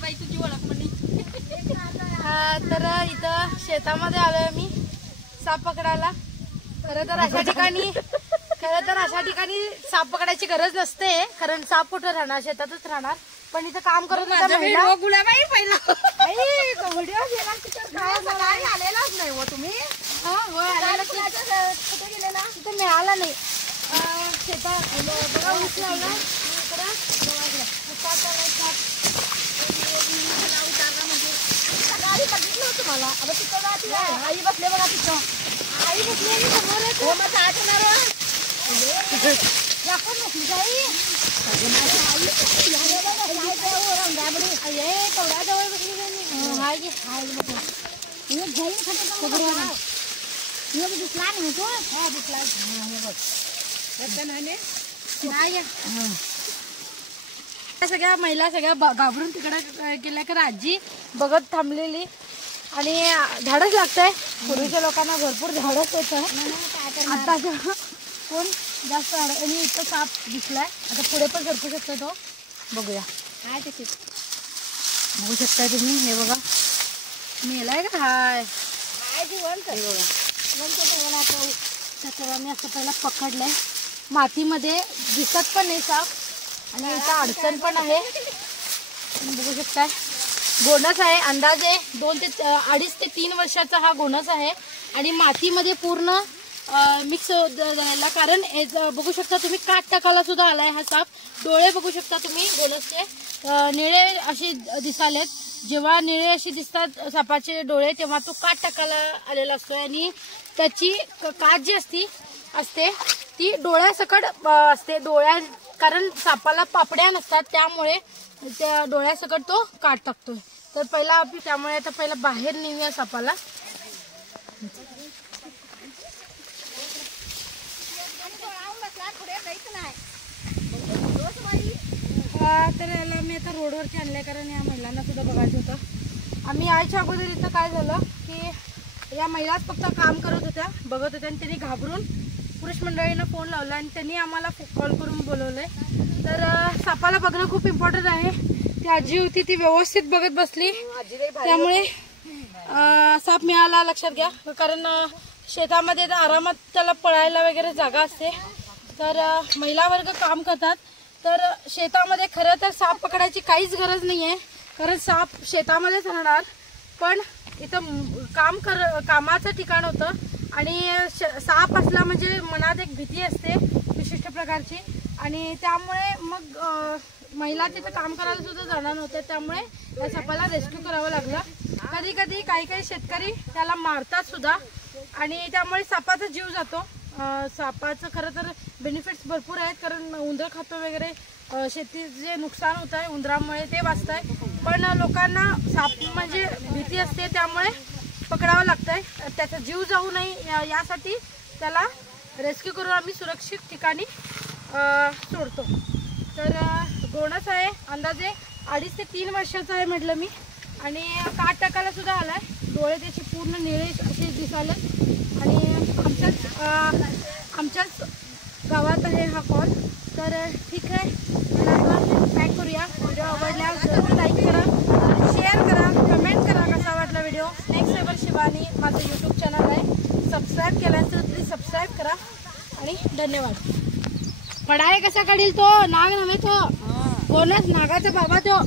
बाई तुझी ओळख म्हणे. तर इथं शेतामध्ये आलोय मी साप पकडायला. खरं तर अशा ठिकाणी साप पकडायची गरज नसते, कारण साप कुठं राहणार, शेतातच राहणार. पण इथं काम करत होत्या महिला. व्हिडिओ गेला काय आलेलाच नाही हो तुम्ही. कुठे गेले ना तिथे मिळाला नाही. शेतात बघा ऊस लावला उतारला म्हणजे सकाळी बघितलं होतं मला. आता तिथं जाती आई बसले बघा, तिथं आई बसली आणि समोर हो मग काय करणार आपण नसली काही तेवढ्या जवळ बसली दिसला नाही तो दिसला सगळ्या महिला सगळ्या घाबरून तिकडे गेल्या की आजी बघत थांबलेली. आणि झाडच लागतंय. पूर्वीच्या लोकांना भरपूर झाडच येतं. आता कोण जास्त आणि इथं साप दिसलाय. आता पुढे पण सरकू शकतो तो. बघूया काय तशी बघू शकताय तुम्ही. हे बघा मेलाय का हाय जिवंत मी असं पहिला पकडलंय. मातीमध्ये दिसत पण नाही साप आणि इथं अडचण पण आहे. बघू शकताय गोणस आहे. अंदाजे 2 ते 3 वर्षाचा हा गोणस आहे आणि मातीमध्ये पूर्ण मिक्स झालेला. कारण बघू शकता तुम्ही काट टाकायला सुद्धा आलाय हा साप. डोळे बघू शकता तुम्ही गोणसचे निळे असे दिसालेत. जेव्हा निळे असे दिसतात सापाचे डोळे तेव्हा तो काट टाकायला आलेला असतो आणि त्याची काट जी असते ती डोळ्यासकट असते. कारण सापाला पापड्या नसतात त्यामुळे त्या डोळ्यासकट तो काट टाकतोय. तर त्यामुळे आता पहिला बाहेर नेऊया सापाला. तर याला मी आता रोडवरती आणलंय कारण या महिलांना सुद्धा बघायचं होतं. आम्ही यायच्या अगोदर इथं काय झालं की या महिलाच फक्त काम करत होत्या, बघत होत्या आणि त्यांनी घाबरून पुरुष मंडळींना फोन लावला आणि त्यांनी आम्हाला कॉल करून बोलवलंय. तर सापाला बघणं खूप इम्पॉर्टंट आहे. ती आजी होती ती व्यवस्थित बघत बसली त्यामुळे साप मिळाला लक्षात घ्या. कारण शेतामध्ये आरामात त्याला पळायला वगैरे जागा असते. तर महिला वर्ग काम करतात. तर शेतामध्ये खरं तर साप पकडायची काहीच गरज नाही आहे, कारण साप शेतामध्येच राहणार. पण इथं कामाचं ठिकाण होतं आणि साप असला म्हणजे मनात एक भीती असते विशिष्ट प्रकारची आणि त्यामुळे मग महिला तिथं काम करायला सुद्धा जाणार नव्हत्या. त्यामुळे या सापाला रेस्क्यू करावं लागलं. कधी कधी काही शेतकरी त्याला मारतात सुद्धा आणि त्यामुळे सापाचा जीव जातो. सापाचं खरं तर बेनिफिट्स भरपूर आहेत, कारण उंदर खातो वगैरे शेतीचे जे नुकसान होत आहे उंदरामुळे ते वाचत आहे. पण लोकांना साप म्हणजे भीती असते त्यामुळे पकडावं लागतंय. त्याचा जीव जाऊ नये यासाठी त्याला रेस्क्यू करून आम्ही सुरक्षित ठिकाणी सोडतो. तर गोणस आहे, अंदाजे 2.5 ते 3 वर्षाचा आहे म्हटलं मी. आणि काट टाकायला सुद्धा आलाय. डोळे त्याचे पूर्ण निळे असे दिसाले आणि आमच्याच गावात आहे हा कॉल. तर ठीक आहे, पॅक करूया. व्हिडिओ आवडल्यास लाईक करा, शेअर करा, कमेंट करा कसा वाटला व्हिडिओ. नेक्स्ट एवर शिवानी माझं यूट्यूब चॅनल आहे. सबस्क्राईब केलं तर प्लीज सबस्क्राईब करा आणि धन्यवाद. पडाय कसा काढील तो नाग नव्हे तो गोणस नागाचा बाबा तो.